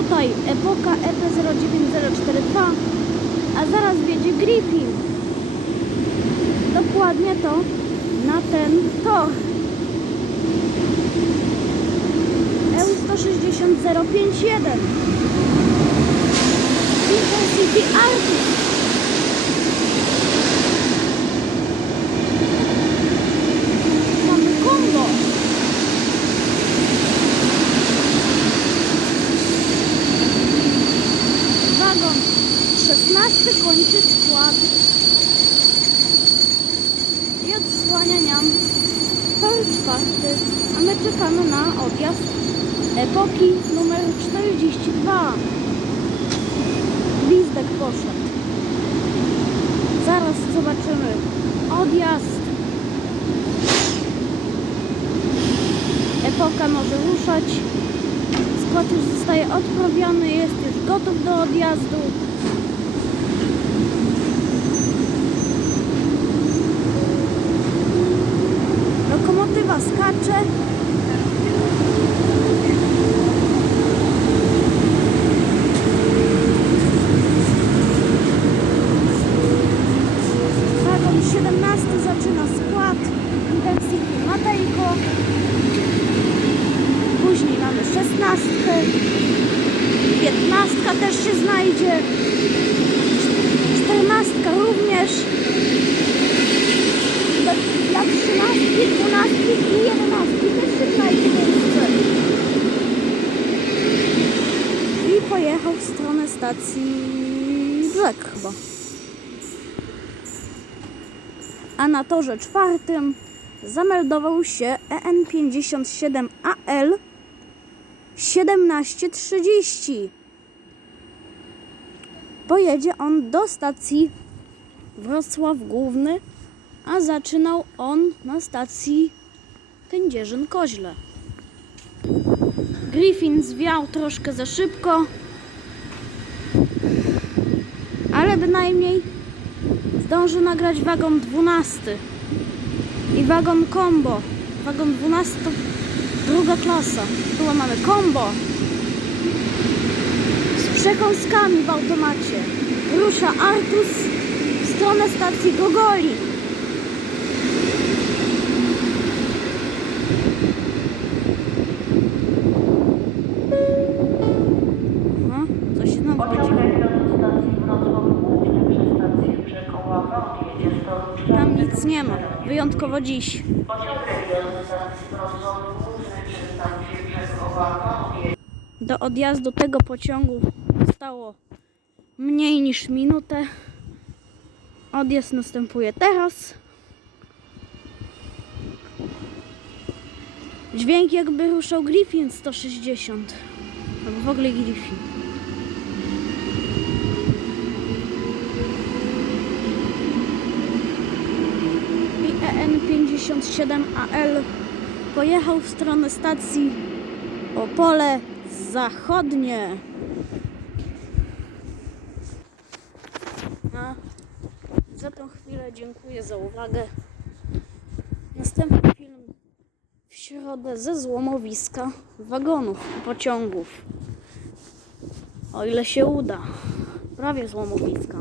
Tutaj epoka E EP09042, a zaraz wiedzie Griffin. Dokładnie to na ten tor. E EU160051. Intensity Artist. Mamy kombo. Wagon 16 kończy skład. I odsłania nam tor czwarty, czekamy na odjazd epoki numer 42. Gwizdek poszedł. Zaraz zobaczymy odjazd. Epoka może ruszać. Skład już zostaje odprawiony, jest już gotów do odjazdu. Lokomotywa skacze. Później mamy 16. 15 też się znajdzie. 14 również. Dla, 13, 12 i 11 też się znajdzie miejsce. I pojechał w stronę stacji Brzeg chyba. A na torze czwartym zameldował się E EN57AL 17.30. Pojedzie on do stacji Wrocław Główny, a zaczynał on na stacji Kędzierzyn-Koźle. Griffin zwiał troszkę za szybko, ale bynajmniej zdąży nagrać wagon 12 i wagon combo. Wagon 12 to druga klasa. Tu mamy combo z przekąskami w automacie. Rusza Artus w stronę stacji Gogoli. Aha, coś się z toru Tam nic nie ma, wyjątkowo dziś. Pociąg do stacji Wrocław Do odjazdu tego pociągu zostało mniej niż minutę. Odjazd następuje teraz. Dźwięk jakby ruszał Griffin 160. Albo w ogóle Griffin. I E EN57AL pojechał w stronę stacji Opole Zachodnie. A za tą chwilę dziękuję za uwagę. Następny film w środę ze złomowiska wagonów i pociągów. O ile się uda. Prawie złomowiska.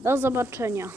Do zobaczenia.